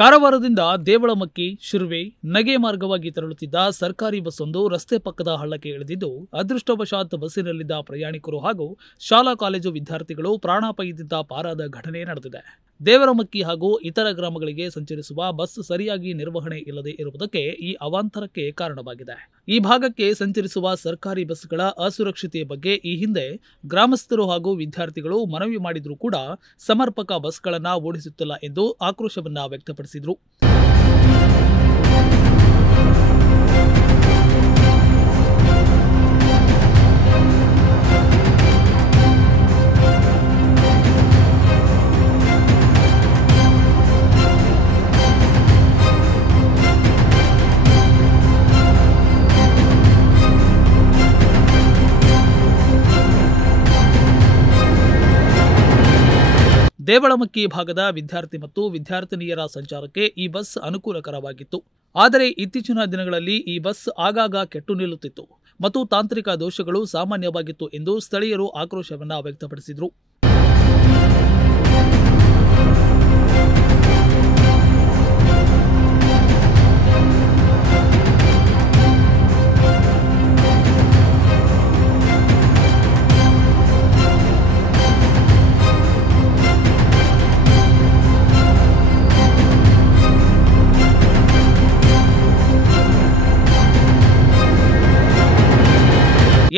ಕಾರವಾರದಿಂದ ದೇವಳಮಕ್ಕಿ, ಶಿರ್ವೆ, ನಗೆ ಮಾರ್ಗವಾಗಿ ತೆರಳುತ್ತಿದ್ದ ಸರ್ಕಾರಿ ಬಸ್ಸೊಂದು ರಸ್ತೆ ಪಕ್ಕದ ಹಳ್ಳಕ್ಕೆ ಇಳಿದಿದ್ದು, ಅದೃಷ್ಟವಶಾತ್ ಬಸ್ಸಿನಲ್ಲಿದ್ದ ಪ್ರಯಾಣಿಕರು ಹಾಗೂ ಶಾಲಾ ಕಾಲೇಜು ವಿದ್ಯಾರ್ಥಿಗಳು ಪ್ರಾಣಾಪಾಯದಿಂದ ಪಾರಾದ ಘಟನೆ ನಡೆದಿದೆ. ದೇವರಮಕ್ಕಿ ಹಾಗೂ ಇತರ ಗ್ರಾಮಗಳಿಗೆ ಸಂಚರಿಸುವ ಬಸ್ ಸರಿಯಾಗಿ ನಿರ್ವಹಣೆ ಇಲ್ಲದೆ ಇರುವುದಕ್ಕೆ ಈ ಅವಾಂತರಕ್ಕೆ ಕಾರಣವಾಗಿದೆ. ಈ ಭಾಗಕ್ಕೆ ಸಂಚರಿಸುವ ಸರ್ಕಾರಿ ಬಸ್ಗಳ ಅಸುರಕ್ಷತೆಯ ಬಗ್ಗೆ ಈ ಹಿಂದೆ ಗ್ರಾಮಸ್ಥರು ಹಾಗೂ ವಿದ್ಯಾರ್ಥಿಗಳು ಮನವಿ ಮಾಡಿದರೂ ಕೂಡ ಸಮರ್ಪಕ ಬಸ್ಗಳನ್ನು ಓಡಿಸುತ್ತಿಲ್ಲ ಎಂದು ಆಕ್ರೋಶವನ್ನ ವ್ಯಕ್ತಪಡಿಸಿದರು. ದೇವಳಮಕ್ಕಿ ಭಾಗದ ವಿದ್ಯಾರ್ಥಿ ಮತ್ತು ವಿದ್ಯಾರ್ಥಿನಿಯರ ಸಂಚಾರಕ್ಕೆ ಈ ಬಸ್ ಅನುಕೂಲಕರವಾಗಿತ್ತು. ಆದರೆ ಇತ್ತೀಚಿನ ದಿನಗಳಲ್ಲಿ ಈ ಬಸ್ ಆಗಾಗ ಕೆಟ್ಟು ನಿಲ್ಲುತ್ತಿತ್ತು ಮತ್ತು ತಾಂತ್ರಿಕ ದೋಷಗಳು ಸಾಮಾನ್ಯವಾಗಿತ್ತು ಎಂದು ಸ್ಥಳೀಯರು ಆಕ್ರೋಶವನ್ನ ವ್ಯಕ್ತಪಡಿಸಿದರು.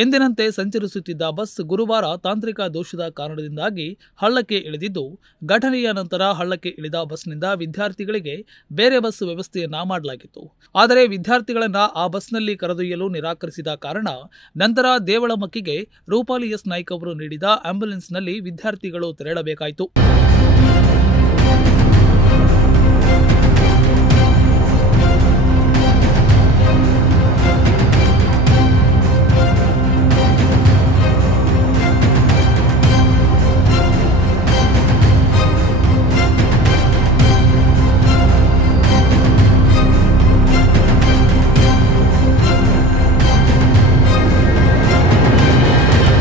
ಎಂದಿನಂತೆ ಸಂಚರಿಸುತ್ತಿದ್ದ ಬಸ್ ಗುರುವಾರ ತಾಂತ್ರಿಕ ದೋಷದ ಕಾರಣದಿಂದಾಗಿ ಹಳ್ಳಕ್ಕೆ ಇಳಿದಿದ್ದು, ಘಟನೆಯ ನಂತರ ಹಳ್ಳಕ್ಕೆ ಇಳಿದ ಬಸ್ನಿಂದ ವಿದ್ಯಾರ್ಥಿಗಳಿಗೆ ಬೇರೆ ಬಸ್ ವ್ಯವಸ್ಥೆಯನ್ನ ಮಾಡಲಾಗಿತ್ತು. ಆದರೆ ವಿದ್ಯಾರ್ಥಿಗಳನ್ನ ಆ ಬಸ್ನಲ್ಲಿ ಕರೆದೊಯ್ಯಲು ನಿರಾಕರಿಸಿದ ಕಾರಣ ನಂತರ ದೇವಳಮಕ್ಕಿಗೆ ರೂಪಾಲಿ ಎಸ್ ನಾಯ್ಕ್ ಅವರು ನೀಡಿದ ಆಂಬ್ಯುಲೆನ್ಸ್ನಲ್ಲಿ ವಿದ್ಯಾರ್ಥಿಗಳು ತೆರಳಬೇಕಾಯಿತು.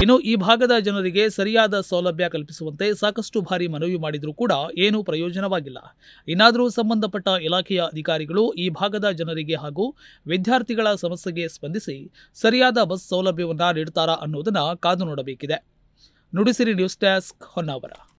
ಇನ್ನು ಈ ಭಾಗದ ಜನರಿಗೆ ಸರಿಯಾದ ಸೌಲಭ್ಯ ಕಲ್ಪಿಸುವಂತೆ ಸಾಕಷ್ಟು ಬಾರಿ ಮನವಿ ಮಾಡಿದರೂ ಕೂಡ ಏನೂ ಪ್ರಯೋಜನವಾಗಿಲ್ಲ. ಇನ್ನಾದರೂ ಸಂಬಂಧಪಟ್ಟ ಇಲಾಖೆಯ ಅಧಿಕಾರಿಗಳು ಈ ಭಾಗದ ಜನರಿಗೆ ಹಾಗೂ ವಿದ್ಯಾರ್ಥಿಗಳ ಸಮಸ್ಯೆಗೆ ಸ್ಪಂದಿಸಿ ಸರಿಯಾದ ಬಸ್ ಸೌಲಭ್ಯವನ್ನು ನೀಡುತ್ತಾರಾ ಅನ್ನೋದನ್ನ ಕಾದು ನೋಡಬೇಕಿದೆ. Nudisiri news desk, Honnavar.